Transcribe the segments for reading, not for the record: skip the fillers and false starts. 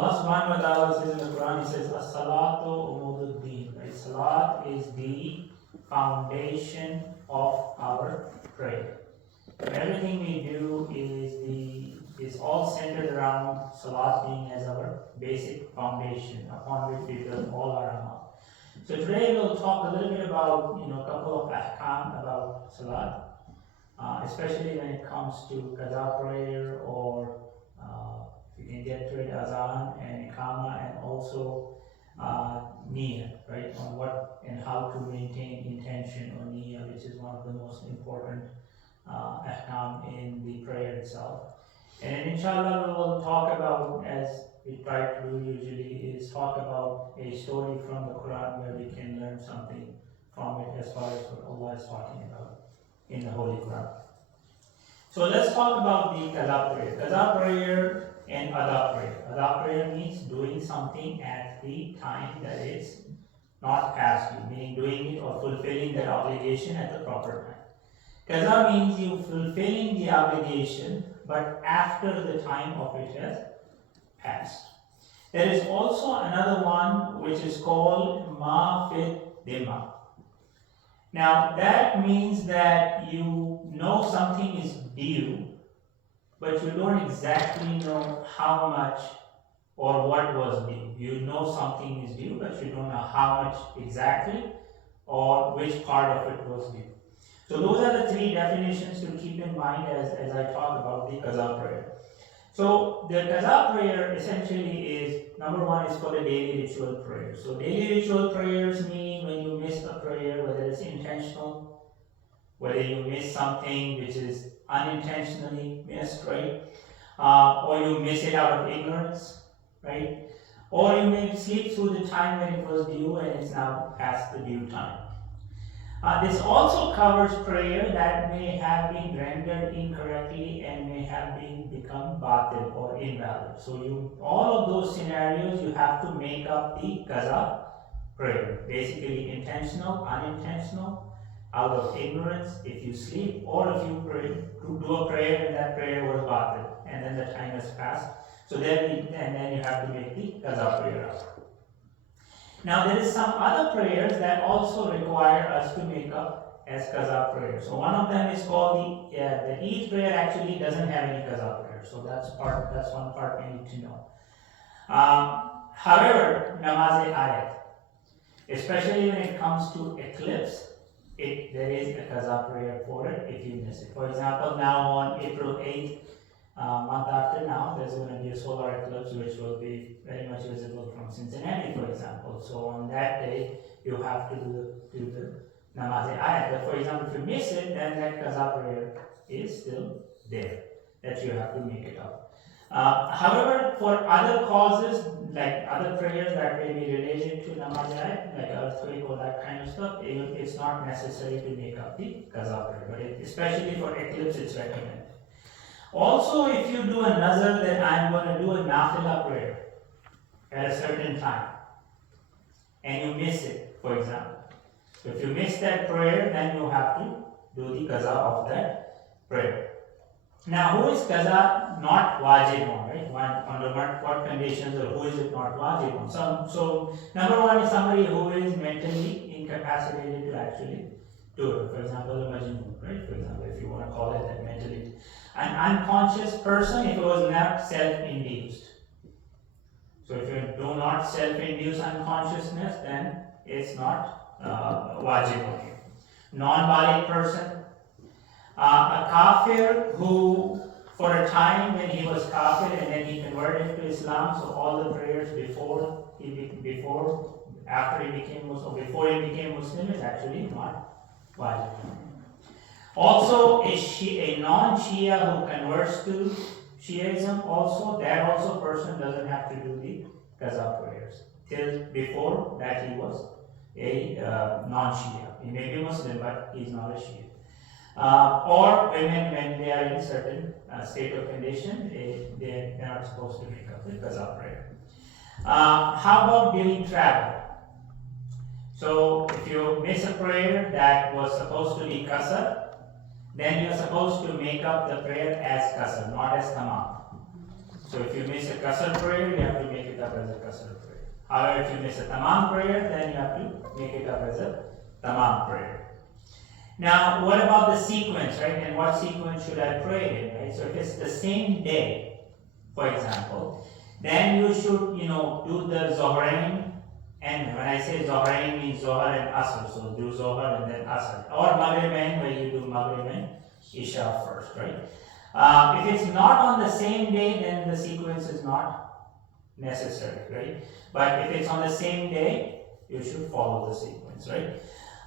Allah subhanahu wa ta'ala says in the Quran, He says, As-salatu umududdin. Right? Salat is the foundation of our prayer. Everything we do is all centered around Salat being as our basic foundation upon which we build all our amal. So today we'll talk a little bit about a couple of ahkam about Salat, especially when it comes to qaza prayer, or if you can get to it, azan and iqama, and also niyyah, right, on what and how to maintain intention or niyyah, which is one of the most important ahkam in the prayer itself. And inshallah we will talk about, as we try to do usually, is talk about a story from the Quran where we can learn something from it as far as what Allah is talking about in the Holy Quran. So let's talk about the qaza prayer. Qaza prayer and ada prayer. Ada prayer means doing something at the time that is not past you, meaning doing it or fulfilling that obligation at the proper time. Qaza means you fulfilling the obligation, but after the time of it has passed. There is also another one which is called ma fit dima. Now that means that you know something is due, but you don't exactly know how much or what was due. You know something is due, but you don't know how much exactly or which part of it was due. So those are the three definitions to keep in mind as I talk about the qaza prayer. So the qaza prayer essentially is, number one is for the daily ritual prayer. So daily ritual prayers mean when you miss a prayer, whether it's intentional, whether you miss something which is unintentionally missed, right? Or you miss it out of ignorance, right? Or you may sleep through the time when it was due and it's now past the due time. This also covers prayer that may have been rendered incorrectly and may have become batil or invalid. So all of those scenarios you have to make up the qaza prayer. Basically intentional, unintentional, out of ignorance, if you sleep, or if you do a prayer and that prayer was batil and then the time has passed. So then you have to make the qaza prayer up. Now there is some other prayers that also require us to make up as qaza prayer. So one of them is called the Eid prayer. Actually doesn't have any qaza prayer. So that's one part we need to know. However, namaz-e-ayat, especially when it comes to eclipse, there is a qaza prayer for it if you miss it. For example, now on April 8th, month after now, there's going to be a solar eclipse which will be very much visible from Cincinnati, for example. So on that day, you have to do the namaz-e-ayat. But for example, if you miss it, then that qaza prayer is still there, that you have to make it up. However, for other causes, like other prayers that may be related to namaz-e-ayat, like earthquake or that kind of stuff, it's not necessary to make up the qaza prayer. But especially for eclipse, it's recommended. Also, if you do a nazar that I'm going to do a nafila prayer at a certain time, and you miss it, for example. So if you miss that prayer, then you have to do the qaza of that prayer. Now, who is qaza not wajib on, right? Under what conditions, or who is it not wajib on? So number one is somebody who is mentally incapacitated to actually do it. For example, a majnun, right? For example, if you want to call it that, mentally. An unconscious person, if it was not self-induced. So if you do not self-induce unconsciousness, then it's not wajib on you. Non-baligh person, a kafir who, for a time when he was kafir and then he converted to Islam, so all the prayers after he became Muslim, before he became Muslim is actually not wajib. Also, a non-Shia who converts to Shiaism, that person doesn't have to do the qaza prayers. Till before that he was a non-Shia. He may be Muslim, but he's not a Shia. Or women, when they are in certain state of condition, they're not supposed to make up the qaza prayer. How about during travel? So if you miss a prayer that was supposed to be qasr, then you're supposed to make up the prayer as qasr, not as tamam. So if you miss a qasr prayer, you have to make it up as a qasr prayer. However, if you miss a tamam prayer, then you have to make it up as a tamam prayer. Now, what about the sequence, right? And what sequence should I pray in, right? So if it's the same day, for example, then you should, do the Zohrain, and when I say Zohrain means Zohar and Asr, so do Zohar and then Asr. Or Maghrib, where you do Maghrib and Isha first, right? If it's not on the same day, then the sequence is not necessary, right? But if it's on the same day, you should follow the sequence, right?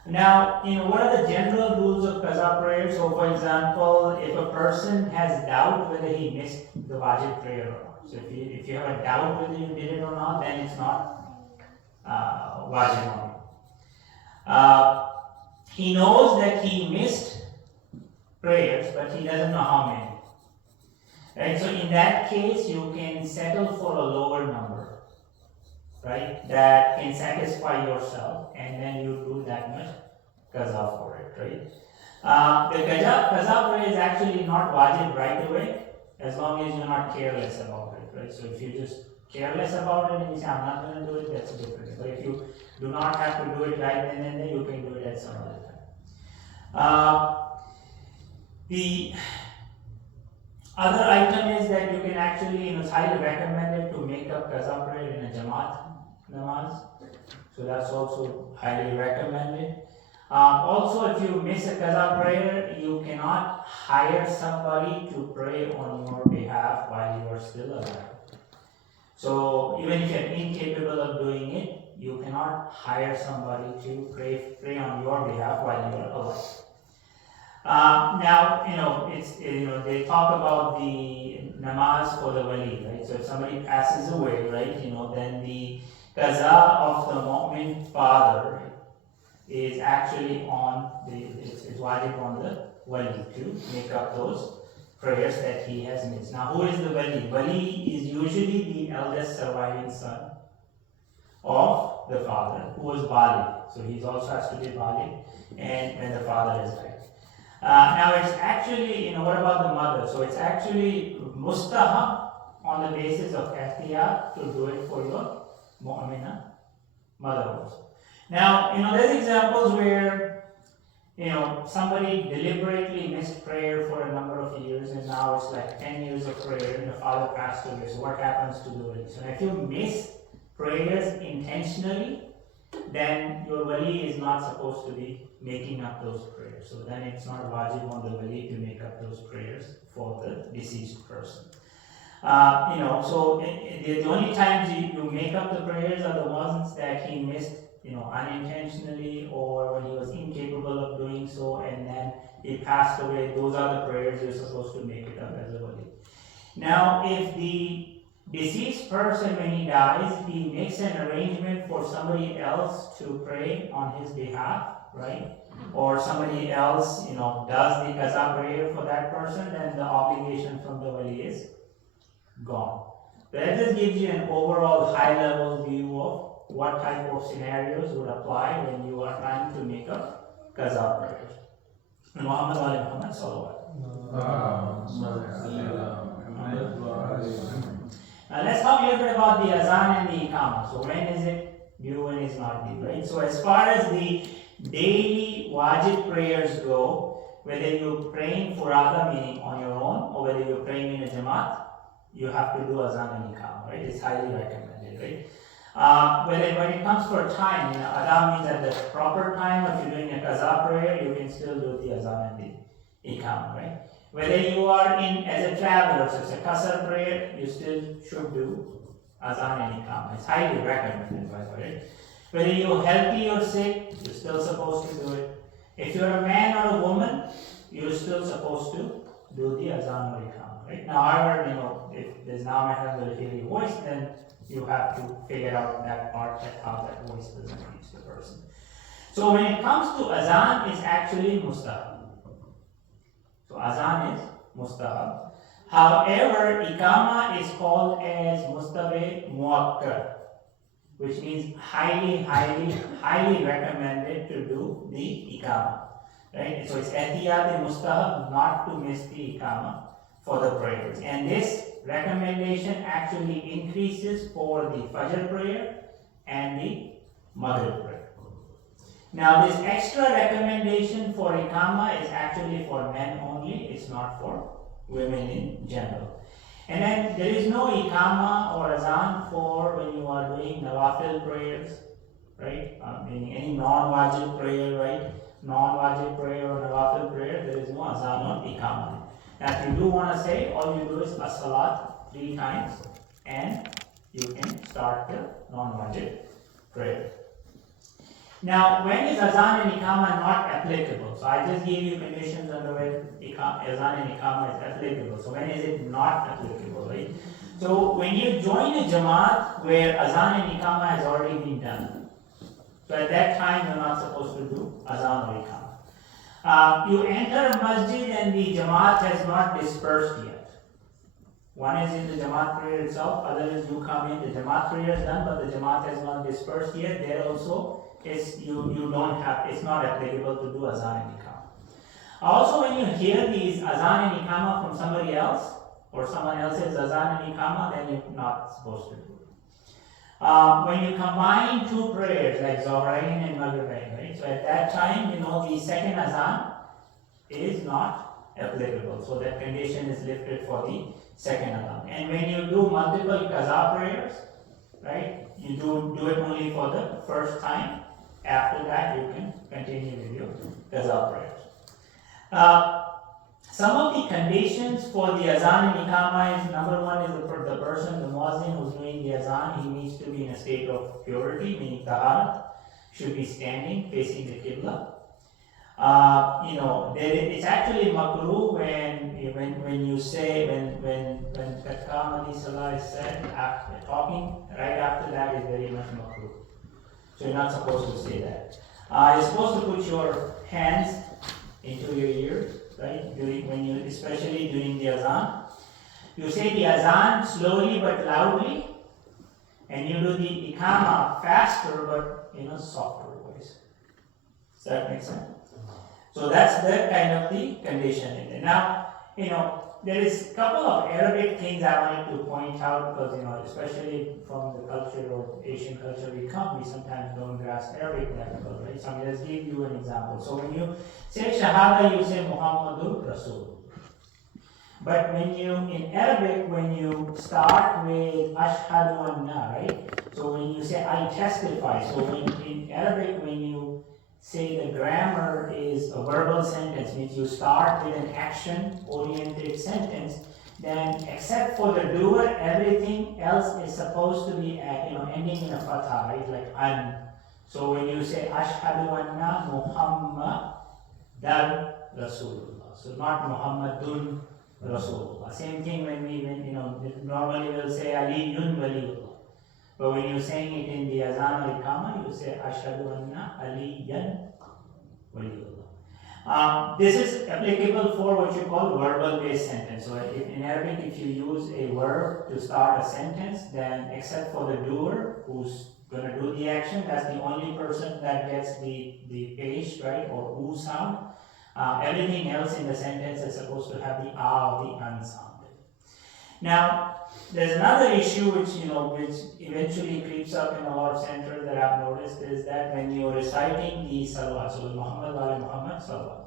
Now, what are the general rules of qaza prayer? So, for example, if a person has doubt whether he missed the wajib prayer or not. So, if you have a doubt whether you did it or not, then it's not wajib on you. He knows that he missed prayers, but he doesn't know how many. Right? So, in that case, you can settle for a lower number, right? That can satisfy yourself, and then you do that much qaza for it, right? The qaza prayer is actually not wajib right away, as long as you're not careless about it, right? So if you're just careless about it and you say, I'm not going to do it, that's a different thing. But if you do not have to do it right then and there, you can do it at some other time. The other item is that you can actually, it's highly recommended to make up qaza prayer in a jamaat namaz. So that's also highly recommended. Also, if you miss a qaza prayer, you cannot hire somebody to pray on your behalf while you are still alive. So even if you're incapable of doing it, you cannot hire somebody to pray on your behalf while you are alive. Now, they talk about the namaz for the wali, right? So if somebody passes away, right, then the qaza of the mu'min father is actually it's wajib on the wali to make up those prayers that he has missed. Now, who is the wali? Wali is usually the eldest surviving son of the father, who was baligh. So he also has to be baligh, and when the father is died. Now, it's actually, what about the mother? So it's actually mustahab on the basis of ikhtiyar to do it for your mu'mina mother also. Now, there's examples where, somebody deliberately missed prayer for a number of years, and now it's like 10 years of prayer, and the father passed away. So what happens to the wali? So if you miss prayers intentionally, then your wali is not supposed to be making up those prayers. So then it's not wajib on the wali to make up those prayers for the deceased person. So the only times you make up the prayers are the ones that he missed, unintentionally, or when he was incapable of doing so, and then he passed away. Those are the prayers you're supposed to make it up as a wali. Now, if the deceased person, when he dies, he makes an arrangement for somebody else to pray on his behalf, right? Or somebody else, does the qaza prayer for that person, then the obligation from the wali is gone. That just gives you an overall high-level view of what type of scenarios would apply when you are trying to make up qaza prayers. Muhammad wa ali Muhammad salawat. Let's talk a little bit about the azan and the iqamah. So when is it due, when is not due, right? So as far as the daily wajib prayers go, whether you're praying furada, meaning on your own, or whether you're praying in a jamaat, you have to do azan and iqamah, right? It's highly recommended, right? When it comes for time, adhan means at the proper time. If you're doing a qaza prayer, you can still do the azan and the iqamah, right? Whether you are as a traveler, so it's a qasr prayer, you still should do azan and iqamah. It's highly recommended, by the way. Whether you're healthy or sick, you're still supposed to do it. If you're a man or a woman, you're still supposed to do the azan or iqamah, right? Now, however, if there's now mahram will hear your voice, then you have to figure out that part, how that voice doesn't reach the person. So when it comes to azan, it's actually mustahab. So azan is mustahab. However, iqamah is called as mustahabbe muakkad, which means highly recommended to do the iqamah. Right? So it's ihtiyat mustahab not to miss the iqamah for the prayers. And this recommendation actually increases for the Fajr prayer and the Maghrib prayer. Now this extra recommendation for Iqama is actually for men only, it's not for women in general. And then there is no Iqama or Azan for when you are doing Nawafil prayers, right? Meaning any non-wajib prayer, right? Non-wajib prayer or Nawafil prayer, there is no Azan or Iqama. Now if you do want to say, all you do is As-Salat 3 times and you can start the non-wajib prayer. Now, when is Azan and Iqama not applicable? So I just gave you conditions under which Azan and Iqama is applicable. So when is it not applicable, right? So when you join a Jamaat where Azan and Iqama has already been done, so at that time you're not supposed to do Azan or Iqama. You enter a masjid and the Jamaat has not dispersed yet. One is in the Jamaat prayer itself, other is you come in, the Jamaat prayer is done, but the Jamaat has not dispersed yet. There also, you don't have, it's not applicable to do Azan and Iqama. Also, when you hear these Azan and Iqama from somebody else, or someone else's Azan and Iqama, then you're not supposed to do it. When you combine 2 prayers, like Zohrain and Maghribain, right? So at that time, the second Azan is not applicable. So that condition is lifted for the second Azan. And when you do multiple Qaza prayers, right? You do it only for the first time. After that, you can continue with your Qaza prayers. Some of the conditions for the Azan and Iqama is, number one is the person, the Muazzin who's doing the Azan, he needs to be in a state of purity, meaning Taharat, should be standing, facing the Qibla. It's actually makruh when you say, when Qamadi Salah is said, after talking, right after that is very much makruh. So you're not supposed to say that. You're supposed to put your hands into your ears, right? Especially during the Azan. You say the Azan slowly but loudly, and you do the Iqama faster but in a softer voice. Does that make sense? So that's the kind of the condition in it. Now, there is a couple of Arabic things I wanted to point out because, especially from the culture of Asian culture we sometimes don't grasp Arabic that well, right? So I'm going to just give you an example. So when you say Shahada, you say Muhammadur Rasul. But in Arabic, when you start with Ashhadu Anna, right? So when you say I testify, so in Arabic, when you say the grammar is a verbal sentence, means you start with an action-oriented sentence, then except for the doer, everything else is supposed to be ending in a fatha, right? Like an. So when you say Ashhadu Anna Muhammadan Rasulullah, so not Muhammadun Rasulullah. Same thing when normally we'll say Aliyun Waliullah. But when you're saying it in the Azan or Iqama, you say Ashhadu Anna Aliyan Waliullah. This is applicable for what you call verbal-based sentence. So in Arabic, if you use a verb to start a sentence, then except for the doer who's going to do the action, that's the only person that gets the pesh, right, or u sound. Everything else in the sentence is supposed to have the a or the an sound. Now, there's another issue which eventually creeps up in a lot of centers that I've noticed is that when you're reciting the salawat, so Muhammad wa ali Muhammad salawat.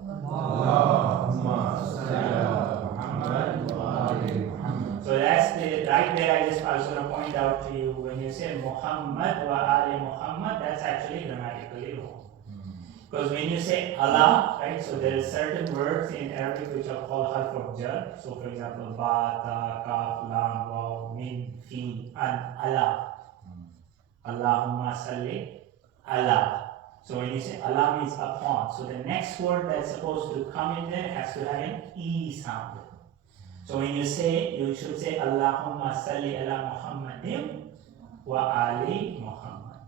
So that's right there. I was going to point out to you when you say Muhammad wa ali Muhammad, that's actually grammatically wrong. Because when you say Allah, right, so there are certain words in Arabic which are called harf of jar. So for example, ba, ta, kaf, lam, waw, min, fi, and Allah. Allahumma salli ala. So when you say Allah means upon. So the next word that's supposed to come in there has to have an E sound. So when you say, you should say Allahumma salli ala Muhammadin wa ali Muhammad.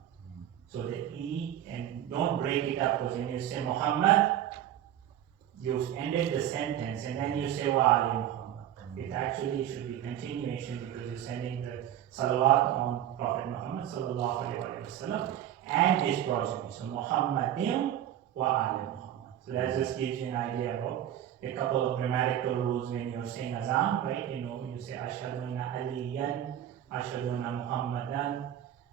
So the E, and don't break it up, because when you say Muhammad, you've ended the sentence, and then you say wa ali Muhammad. It actually should be continuation because you're sending the salawat on Prophet Muhammad sallallahu alaihi wasallam and his progeny. So Muhammadin wa ali Muhammad. So that just gives you an idea about a couple of grammatical rules when you're saying azan, right? You say Ashhadu anna Aliyan, Ashhadu anna Muhammadan,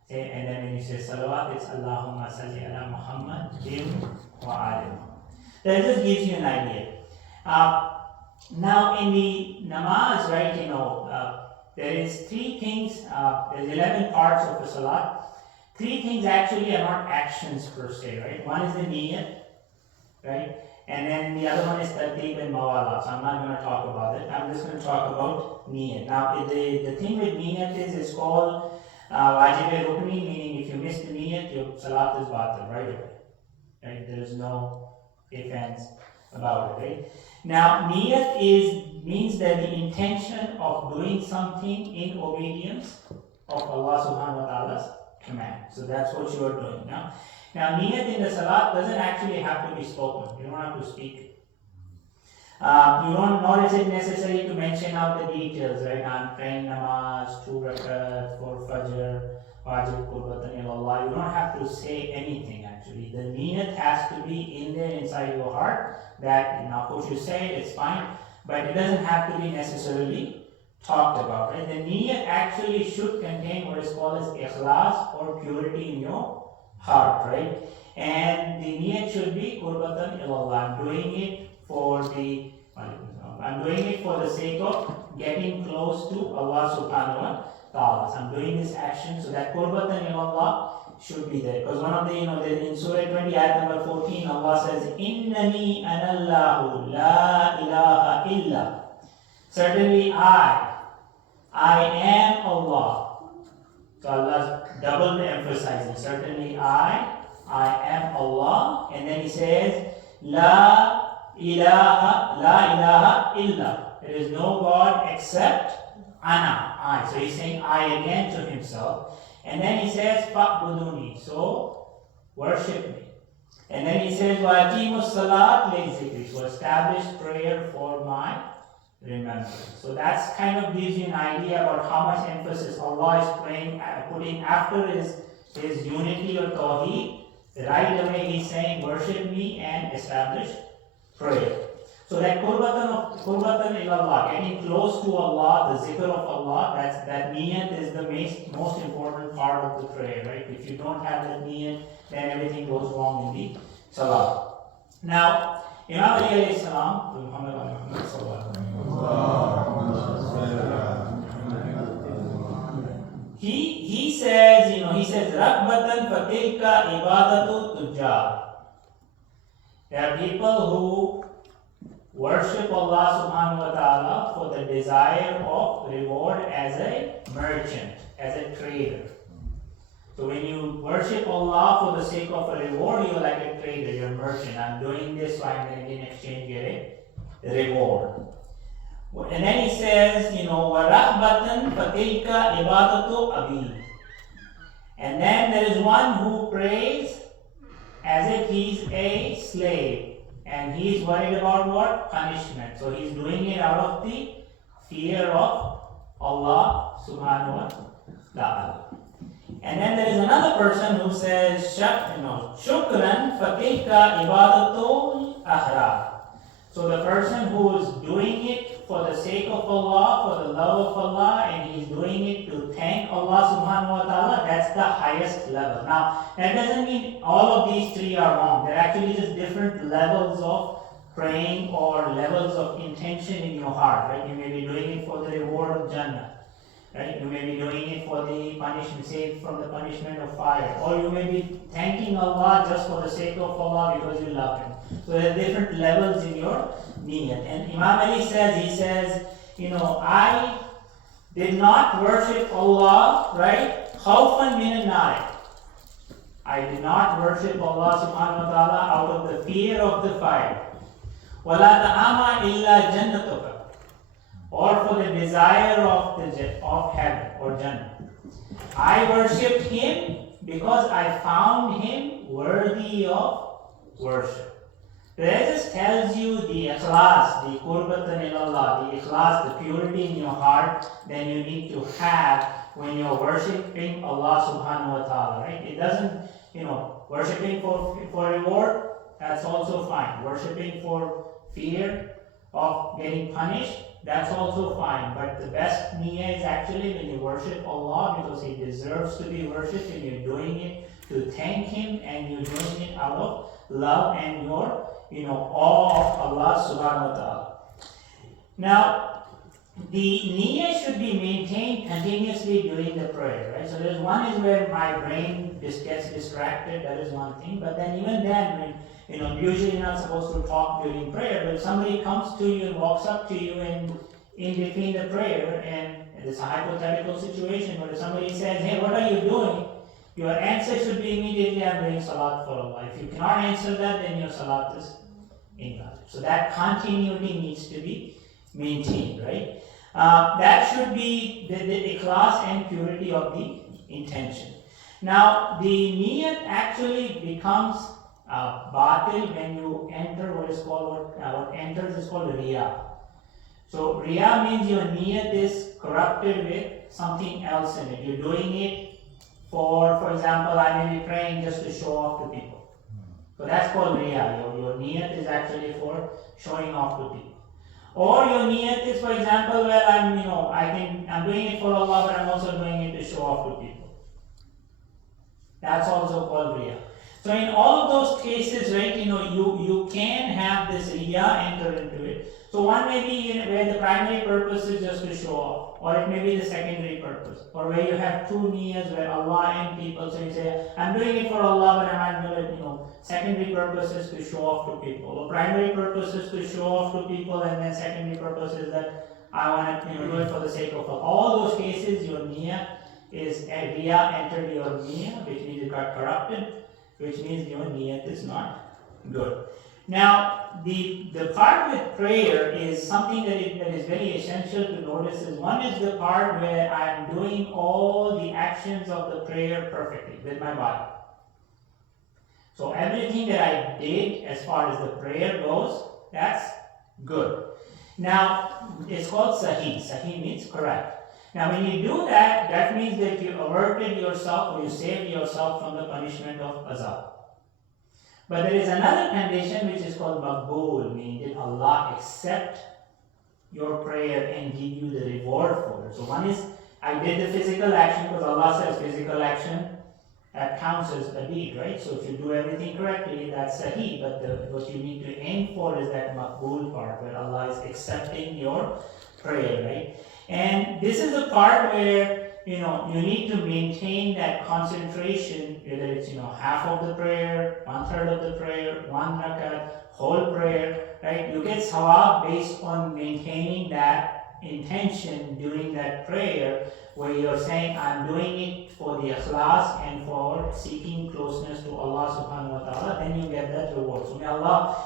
and then when you say salawat, it's Allahumma salli ala Muhammad wa ali Muhammad. That just gives you an idea. Now in the namaz, right, there is 3 things, there's 11 parts of the salat. 3 things actually are not actions per se, right? One is the niyyat, right? And then the other one is tartib and mawala. So I'm not going to talk about it. I'm just going to talk about niyyat. Now the thing with niyyat is it's called wajib-e-rukni, meaning if you miss the niyyat, your salat is batil right away. Right? There is no ifs, ands about it, right? Now niyyat means that the intention of doing something in obedience of Allah subhanahu wa ta'ala's command. So that's what you are doing now. Now, niyyat in the salat doesn't actually have to be spoken. You don't have to speak it. Nor is it necessary to mention out the details, right? I'm praying namaz, 2 rakat, 4 fajr, wajib qurbatan ilallah. You don't have to say anything actually. The niyyat has to be in there inside your heart. That, what you say, it's fine. But it doesn't have to be necessarily talked about, right? The niyyat actually should contain what is called as ikhlas or purity in your heart, right? And the niyyat should be qurbatan ilallah. I'm doing it for the sake of getting close to Allah subhanahu wa ta'ala. So I'm doing this action so that qurbatan ilallah should be there. Because one of the, in Surah 20, ayat number 14, Allah says, Innani anallahu la ilaha illa. Certainly I am Allah. So Allah double emphasizing. Certainly I am Allah. And then He says, La ilaha illa. There is no God except Ana, I. So He's saying I again to Himself. And then He says, Fa'buduni. So worship me. And then He says, Wa'aqimus salat li zikri. So establish prayer for my remembrance. So that's kind of gives you an idea about how much emphasis Allah is putting after his unity or tawheed. Right away He's saying worship me and establish prayer. So that qurbatan ilallah, getting close to Allah, the zikr of Allah, that niyyat is the most important part of the prayer, right? If you don't have that niyyat, then everything goes wrong in the salah. Now, Imam Ali alayhi salam, Muhammad sallallahu he says, Rakbatan fatilka ibadatu tujjar. There are people who worship Allah subhanahu wa ta'ala for the desire of reward as a merchant, as a trader. So when you worship Allah for the sake of a reward, you're like a trader, you're a merchant. I'm doing this so I'm going to in exchange get a reward. And then he says, وَرَحْبَةً فَتِلْكَ عِبَادَةُ أَبِيهِ. And then there is one who prays as if he's a slave. And he's worried about what? Punishment. So he's doing it out of the fear of Allah subhanahu wa ta'ala. And then there is another person who says, Shukran fatilka ibadatul ahra. So the person who is doing it for the sake of Allah, for the love of Allah, and he's doing it to thank Allah subhanahu wa ta'ala, that's the highest level. Now, that doesn't mean all of these 3 are wrong. They're actually just different levels of praying or levels of intention in your heart, right? You may be doing it for the reward of Jannah. Right? You may be doing it for the punishment, saved from the punishment of fire. Or you may be thanking Allah just for the sake of Allah because you love Him. So there are different levels in your niyyat. And Imam Ali says, I did not worship Allah, right? Khawfan min an-nar. I did not worship Allah subhanahu wa ta'ala out of the fear of the fire. وَلَا تَعَامَ إِلَّا جَنَّتُكَ. Or for the desire of heaven or Jannah. I worshipped Him because I found Him worthy of worship. That just tells you the ikhlas, the qurbatan ilallah, the ikhlas, the purity in your heart that you need to have when you're worshipping Allah subhanahu wa ta'ala, right? It doesn't, worshipping for reward, that's also fine. Worshipping for fear, of getting punished, that's also fine. But the best niyyah is actually when you worship Allah because He deserves to be worshipped and you're doing it to thank Him and you're doing it out of love and your, awe of Allah subhanahu wa ta'ala. Now, the niyyah should be maintained continuously during the prayer, right? So there's one is where my brain just gets distracted, that is one thing. But then even then, when usually you're not supposed to talk during prayer, but if somebody comes to you and walks up to you and in between the prayer, and it's a hypothetical situation, but if somebody says, hey, what are you doing? Your answer should be immediately, I'm doing salat for Allah. If you cannot answer that, then your salat is invalid. So that continuity needs to be maintained, right? That should be the ikhlas and purity of the intention. Now, the niyyat actually becomes batil when you enter what enters is called riya. So riya means your niyyat is corrupted with something else in it. You're doing it for example, I may be praying just to show off to people. So that's called riya. Your niyyat is actually for showing off to people. Or your niyyat is, for example, well, I'm doing it for Allah, but I'm also doing it to show off to people. That's also called riya. So in all of those cases, right, you can have this riya enter into it. So one may be where the primary purpose is just to show off, or it may be the secondary purpose, or where you have two niyyas where Allah and people. So you say, I'm doing it for Allah, but I'm doing it, secondary purpose is to show off to people, or primary purpose is to show off to people, and then secondary purpose is that I want to do it for the sake of Allah. All those cases, your niyyah is riya entered your niyyah, which means it got corrupted, which means your niyyat is not good. Now, the part with prayer is something that is very essential to notice. Is one is the part where I'm doing all the actions of the prayer perfectly with my body. So everything that I did as far as the prayer goes, that's good. Now, it's called sahih. Sahih means correct. Now, when you do that, that means that you averted yourself or you saved yourself from the punishment of azab. But there is another condition which is called maqbool, meaning that Allah accept your prayer and give you the reward for it. So one is, I did the physical action because Allah says physical action counts as a deed, right? So if you do everything correctly, that's sahih. But what you need to aim for is that maqbool part, where Allah is accepting your prayer, right? And this is the part where you need to maintain that concentration, whether it's half of the prayer, 1/3 of the prayer, 1 rakat, whole prayer, right? You get sawab based on maintaining that intention during that prayer, where you're saying, I'm doing it for the ikhlas and for seeking closeness to Allah subhanahu wa ta'ala, then you get that reward. So may Allah,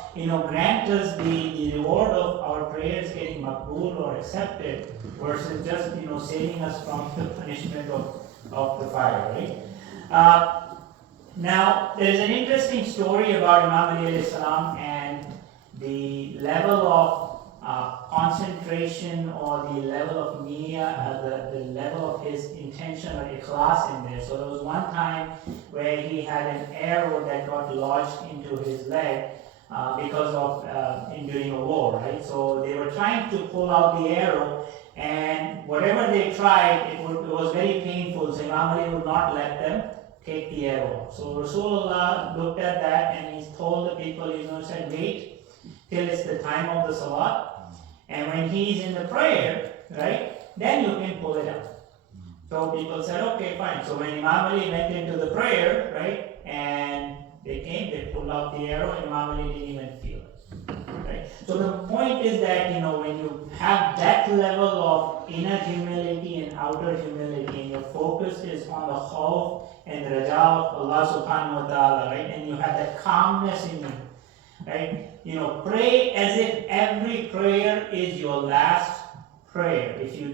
grant us the reward of our prayers getting maqbool or accepted, versus just, saving us from the punishment of the fire, right? Now, there's an interesting story about Imam Ali alayhi salam and the level of concentration or the level of niyyah, the level of his intention or ikhlas in there. So there was one time where he had an arrow that got lodged into his leg because of during a war, right? So they were trying to pull out the arrow, and whatever they tried, it was very painful. So Imam Ali would not let them take the arrow. So Rasulullah looked at that and he told the people, said, wait till it's the time of the salat. And when he's in the prayer, right, then you can pull it out. So people said, okay, fine. So when Imam Ali went into the prayer, right, and they pulled out the arrow, and Imam Ali didn't even feel it. Right? So the point is that, when you have that level of inner humility and outer humility, and your focus is on the khawf and the raja of Allah subhanahu wa ta'ala, right, and you have that calmness in you, right? Pray as if every prayer is your last prayer. If you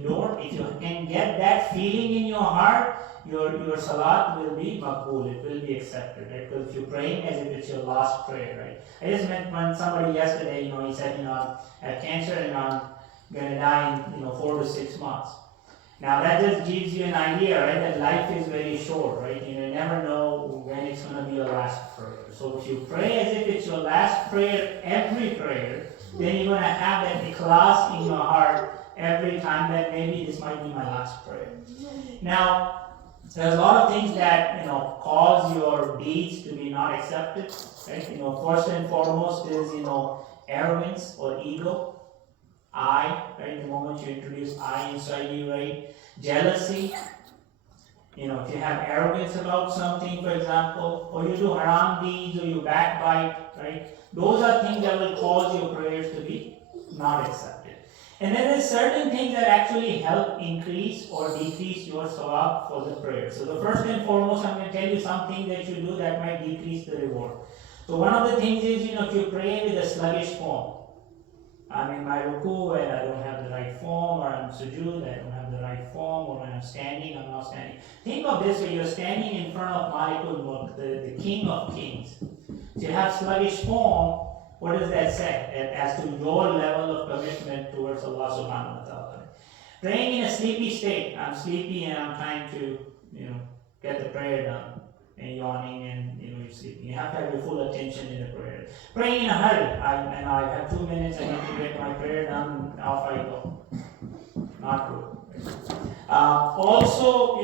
can get that feeling in your heart, your salat will be maqbool, it will be accepted, right? Because if you're praying as if it's your last prayer, right? I just met one somebody yesterday, he said, I have cancer and I'm going to die in 4 to 6 months. Now that just gives you an idea, right, that life is very short, right? You never know when it's going to be your last prayer. So if you pray as if it's your last prayer, every prayer, then you're going to have that ikhlas in your heart every time that maybe this might be my last prayer. Now, there's a lot of things that cause your deeds to be not accepted. Right? First and foremost is arrogance or ego. I, right? The moment you introduce I inside you, right? Jealousy. If you have arrogance about something, for example, or you do haram deeds or you backbite, right? Those are things that will cause your prayers to be not accepted. And then there's certain things that actually help increase or decrease your sawab for the prayer. So the first and foremost, I'm going to tell you something that you do that might decrease the reward. So one of the things is, if you pray with a sluggish form, I'm in my ruku and I don't have the right form, or I'm sujood, I don't have the right form, or when I'm standing, I'm not standing. Think of this way, you're standing in front of Malikul Mulk, the King of Kings. So you have sluggish form, what does that say? As to your level of commitment towards Allah subhanahu wa ta'ala. Praying in a sleepy state, I'm sleepy and I'm trying to, get the prayer done. And yawning and you're sleeping. You have to have your full attention in the prayer. Praying in a hurry. I have 2 minutes, I need to get my prayer done, off I go. Not good. Also,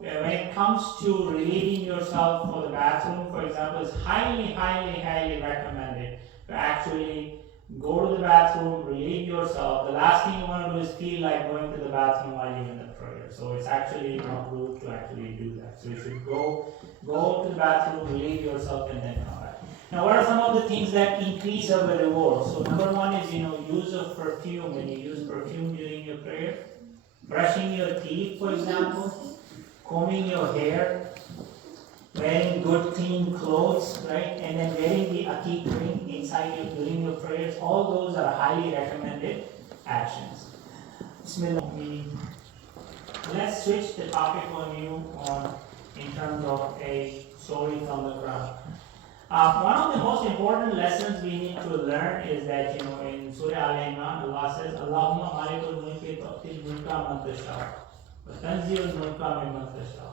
when it comes to relieving yourself for the bathroom, for example, it's highly, highly, highly recommended to actually go to the bathroom, relieve yourself. The last thing you want to do is feel like going to the bathroom while you're in the prayer. So it's actually not good to actually do that. So you should go to the bathroom, relieve yourself, and then come back. Now, what are some of the things that increase our reward? So number one is, use of perfume. When you use perfume during your prayer, brushing your teeth, for example, combing your hair, wearing good clean clothes, right? And then wearing the aqiq ring inside you during your prayers. All those are highly recommended actions. Bismillah. Let's switch the topic in terms of a story from the Quran. One of the most important lessons we need to learn is that in Surah Al-Imran, Allah says, Allahumma malikul mulki tu'til mulka man tasha wa tanzilul mulka mimman tasha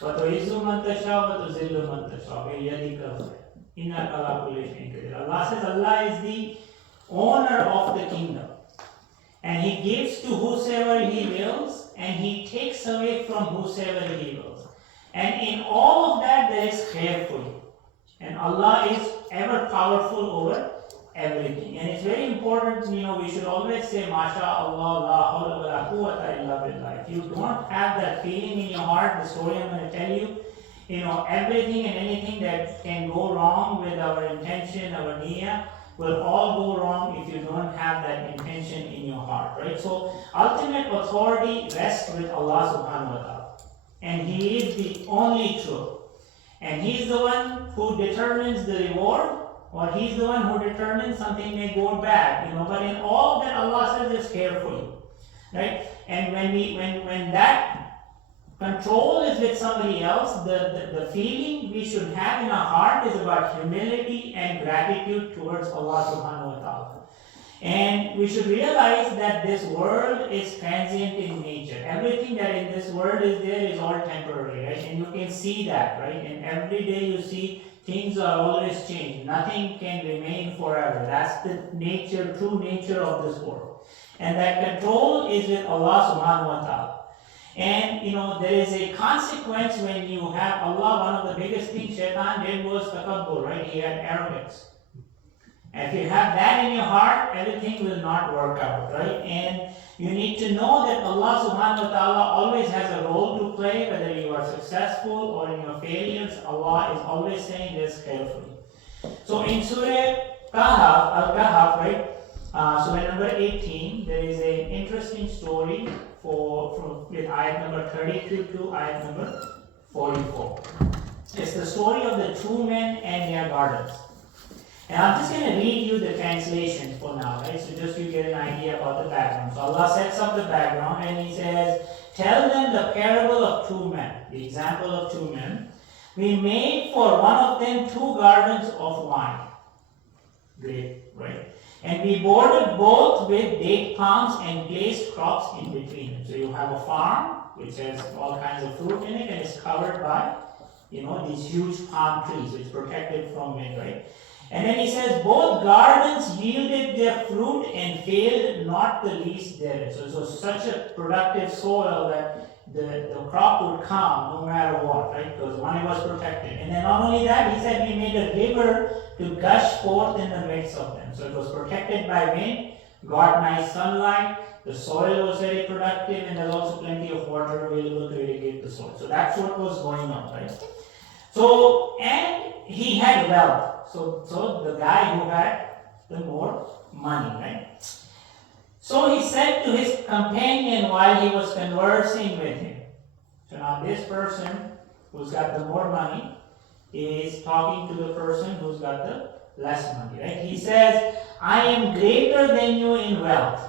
wa tu'izzu man tasha wa tuzillu man tasha bi yadika al-khayr innaka ala kulli shay'in qadir. Allah says Allah is the owner of the kingdom, and He gives to whosoever He wills, and He takes away from whosoever He wills. And in all of that there is khair for you. And Allah is ever powerful over everything. And it's very important, we should always say, MashaAllah, la hawla wa la quwwata illa billah. If you don't have that feeling in your heart, the story I'm going to tell you, everything and anything that can go wrong with our intention, our niyyah, will all go wrong if you don't have that intention in your heart, right? So, ultimate authority rests with Allah subhanahu wa ta'ala. And He is the only truth. And He's the one who determines the reward, or He's the one who determines something may go bad, but in all that Allah says is carefully, right? And when that control is with somebody else, the feeling we should have in our heart is about humility and gratitude towards Allah subhanahu wa ta'ala. And we should realize that this world is transient in nature. Everything that in this world is there is all temporary, right? And you can see that, right? And every day you see things are always changing. Nothing can remain forever. That's the true nature of this world. And that control is with Allah subhanahu wa ta'ala. And there is a consequence when you have Allah. One of the biggest things Shaitan did was takabbur, right? He had arrogance. And if you have that in your heart, everything will not work out, right? And you need to know that Allah subhanahu wa ta'ala always has a role to play, whether you are successful or in your failures. Allah is always saying this carefully. So in Surah Al-Kahf, right? Surah number 18, there is an interesting story with ayat number 32 to ayat number 44. It's the story of the two men and their gardens. And I'm just going to read you the translation for now, right? So just you get an idea about the background. So Allah sets up the background and He says, tell them the parable of two men, the example of two men. We made for one of them 2 gardens of wine. Great, right? And we bordered both with date palms and placed crops in between. So you have a farm which has all kinds of fruit in it and it's covered by, these huge palm trees, which is protected from wind, right? And then he says, both gardens yielded their fruit and failed not the least therein. So it was such a productive soil that the crop would come no matter what, right? Because one, it was protected. And then not only that, he said we made a river to gush forth in the midst of them. So it was protected by wind, got nice sunlight, the soil was very productive, and there's also plenty of water available to irrigate the soil. So that's what was going on, right? So, and he had wealth. So the guy who had the more money, right? So he said to his companion while he was conversing with him. So now this person who's got the more money is talking to the person who's got the less money, right? He says, I am greater than you in wealth.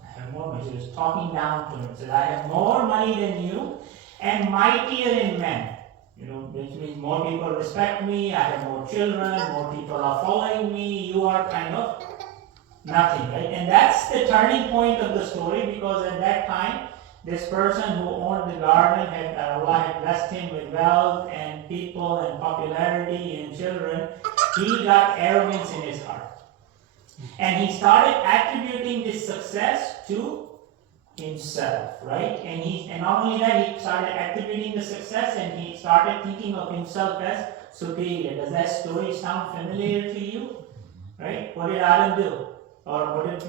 I have more money. He was talking down to him. He says, I have more money than you and mightier in men. Which means more people respect me, I have more children, more people are following me, you are kind of nothing, right? And that's the turning point of the story, because at that time, this person who owned the garden, Allah had blessed him with wealth and people and popularity and children. He got arrogance in his heart. And he started attributing this success to himself, right? And not only that, he started attributing the success, and he started thinking of himself as superior. Does that story sound familiar to you? Right? What did Adam do? Or what did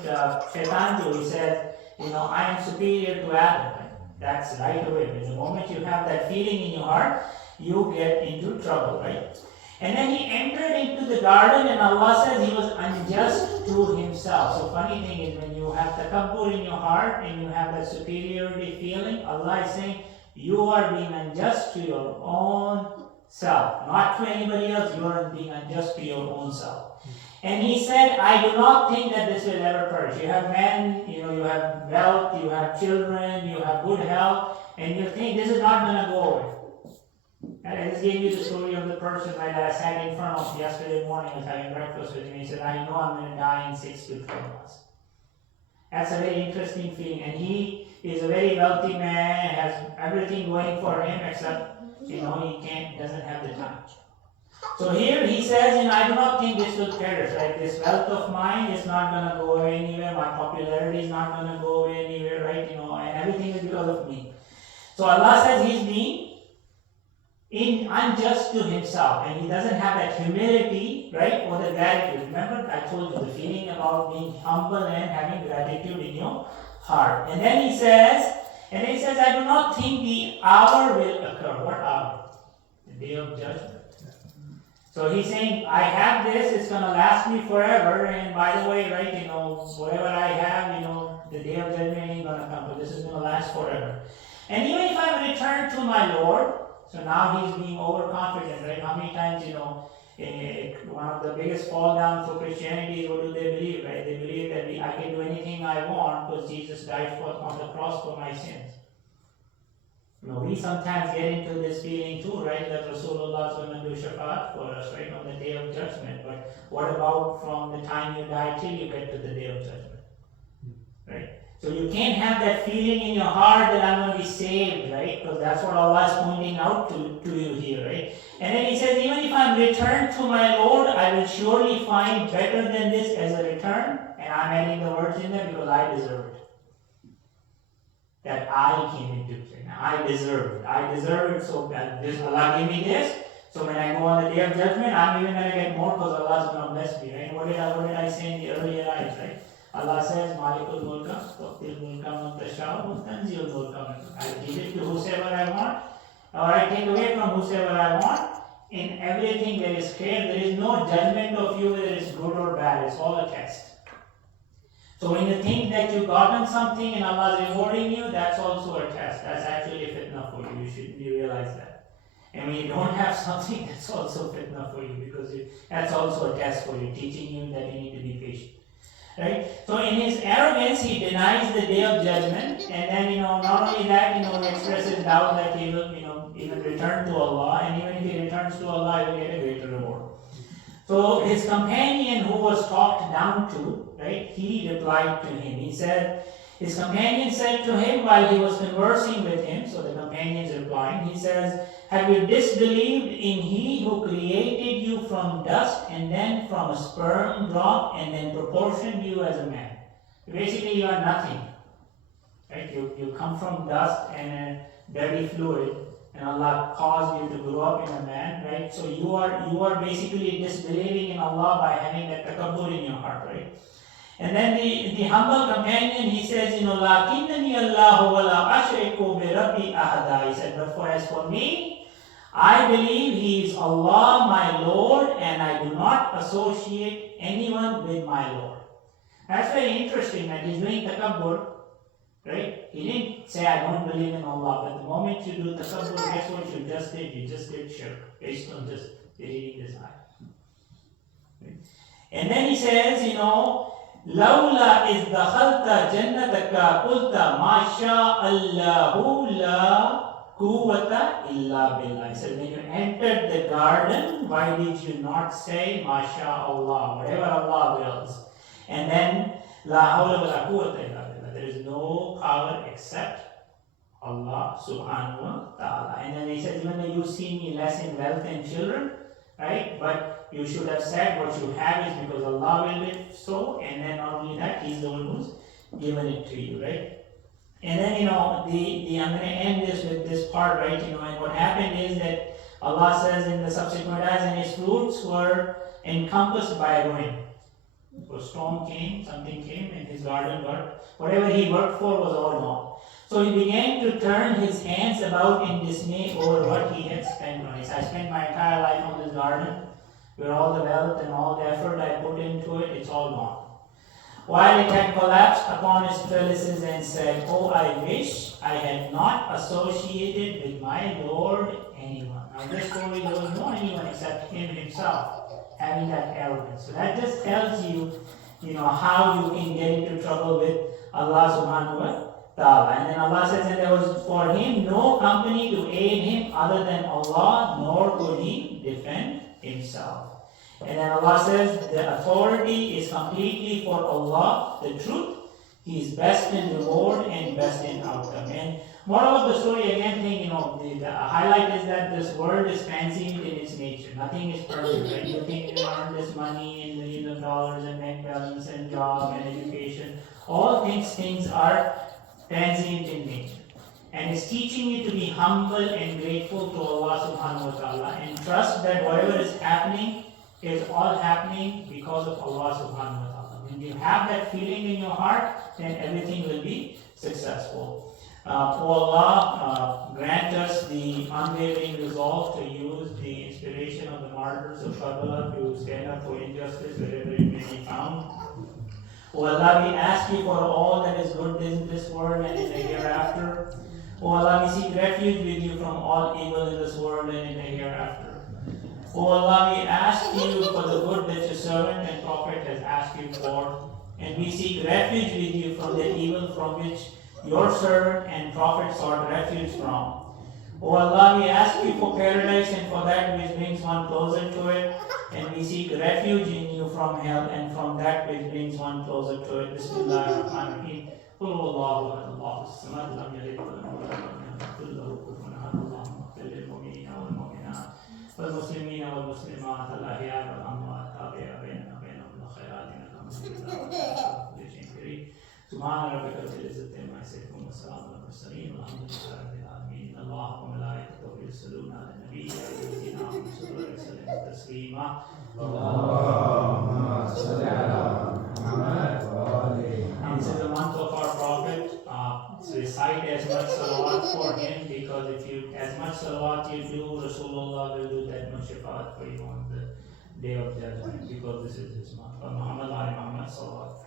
Shaitan do? He said, I am superior to Adam. Right? That's right away. The moment you have that feeling in your heart, you get into trouble, right? And then he entered into the garden, and Allah says he was unjust to himself. So funny thing is, when you have takabbur in your heart and you have that superiority feeling, Allah is saying you are being unjust to your own self, not to anybody else. You are being unjust to your own self. And he said, I do not think that this will ever perish. You have men, you have wealth, you have children, you have good health, and you think this is not going to go away. And I just gave you the story of the person that I sat in front of yesterday morning. I was having breakfast with him. He said, I know I'm going to die in 6 to 12 months. That's a very interesting feeling. And he is a very wealthy man, has everything going for him, except, he doesn't have the time. So here he says, I do not think this will perish. Right? This wealth of mine is not going to go away anywhere. My popularity is not going to go away anywhere, right? And everything is because of me. So Allah says he's being unjust to himself, and he doesn't have that humility, right, or the gratitude. Remember, I told you the feeling about being humble and having gratitude in your heart. And then he says, I do not think the hour will occur. What hour? The day of judgment. So he's saying, I have this, it's going to last me forever, and by the way, right, whatever I have, the day of judgment ain't going to come, but this is going to last forever. And even if I return to my Lord, so now he's being overconfident, right? How many times, one of the biggest fall down for Christianity is what do they believe, right? They believe that I can do anything I want because Jesus died on the cross for my sins. We sometimes get into this feeling too, right? That Rasulullah is going to do shafaat for us, right? On the day of judgment. But what about from the time you die till you get to the day of judgment? Right? So you can't have that feeling in your heart that I'm going to be saved, right? Because that's what Allah is pointing out to you here, right? And then he says, even if I'm returned to my Lord, I will surely find better than this as a return. And I'm adding the words in there because I deserve it. That I came into sin. I deserve it. I deserve it, so Allah gave me this. So when I go on the day of judgment, I'm even going to get more because Allah is going to bless me, right? What did I say in the earlier ayat, right? Allah says, Malikul Mulka, Tu'til Mulka Man Tasha'u, wa Tanzilul Mulka Man Tasha'u. I give it to whosoever I want, or I take away from whosoever I want. In everything there is care. There is no judgment of you whether it's good or bad. It's all a test. So when you think that you've gotten something and Allah is rewarding you, that's also a test. That's actually a fitna for you. You realize that. And when you don't have something, that's also fitna for you because that's also a test for you, teaching you that you need to be patient. Right? So in his arrogance, he denies the day of judgment, and then not only that, he expresses doubt that he will even return to Allah, and even if he returns to Allah, he will get a greater reward. So his companion who was talked down to, right, he replied to him. He said, his companion said to him while he was conversing with him, so the companion is replying, he says, Have you disbelieved in He who created you from dust and then from a sperm drop and then proportioned you as a man? Basically, you are nothing. Right? You come from dust and a dirty fluid, and Allah caused you to grow up in a man, right? So you are basically disbelieving in Allah by having that takabbur in your heart, right? And then the humble companion, he says, Lakinnani Allahu wa la ashriku bi rabbi ahada. He said, but as for me, I believe He is Allah, my Lord, and I do not associate anyone with my Lord. That's very interesting that he's doing takabbur, right? He didn't say, I don't believe in Allah, but the moment you do takabbur, guess what you just did? You just did shirk, based on just reading this ayah. Right? And then he says, Lawla is dakhalta jannataka qulta ma sha Allahu la quwwata illa billah. He said, when you entered the garden, why did you not say MashaAllah, whatever Allah wills? And then La hawla wa la quwwata illa billah. There is no power except Allah subhanahu wa ta'ala. And then he says, even though you see me less in wealth and children, right? But you should have said what you have is because Allah willed it so, and then not only that, He's the one who's given it to you, right? And then, I'm going to end this with this part, right? And what happened is that Allah says in the subsequent ayahs, and His fruits were encompassed by ruin. So a storm came, something came, and His garden whatever He worked for was all gone. So He began to turn His hands about in dismay over what He had spent on it. I spent my entire life on this garden, where all the wealth and all the effort I put into it, it's all gone. While it had collapsed upon its trellises and said, Oh, I wish I had not associated with my Lord anyone. Now this story, there was no anyone except Him Himself having that arrogance. So that just tells you, how you can get into trouble with Allah subhanahu wa ta'ala. And then Allah says that there was for Him no company to aid Him other than Allah, nor could He defend Himself. And then Allah says the authority is completely for Allah, the truth. He is best in reward and best in outcome. And moral of the story, again, the highlight is that this world is transient in its nature. Nothing is permanent, right? You think you earn this money and millions of dollars and bank balance and job and education. All things are transient in nature. And it's teaching you to be humble and grateful to Allah subhanahu wa ta'ala and trust that whatever is happening is all happening because of Allah subhanahu wa ta'ala. When you have that feeling in your heart, then everything will be successful. Allah, grant us the unwavering resolve to use the inspiration of the martyrs of Karbala to stand up for injustice wherever it may be found. O Allah, we ask you for all that is good in this world and in the hereafter. O Allah, we seek refuge with you from all evil in this world and in the hereafter. O Allah, we ask you for the good that your servant and prophet has asked you for, and we seek refuge with you from the evil from which your servant and prophet sought refuge from. O Allah, we ask you for paradise and for that which brings one closer to it, and we seek refuge in you from hell and from that which brings one closer to it. Bismillah ar-Rahman ar-Rahim. Qul huwallahu ahad, Allahu as-samad, lam yalid wa lam yulad wa lam yakul lahu kufuwan ahad. Allahumma ighfir lil mu'minina wal mu'minat والمسلمين والمسلمات الأحياء والأموات تابع بيننا وبينهم الخيرات الحمد لله كل شيء كريم سبحان ربك رب العزة عما يصفون وسلام على المرسلين والحمد لله رب العالمين الله وملائكته يصلون على النبي يا أيها الذين آمنوا صلوا عليه وسلموا تسليما اللهم صل على محمد وآله. And this is the month of our Prophet. So recite as much salawat for him, because if you as much salawat you do, Rasulullah will do that much shafaat for you on the day of judgment, because this is his month. Muhammad Ali Muhammad salawat.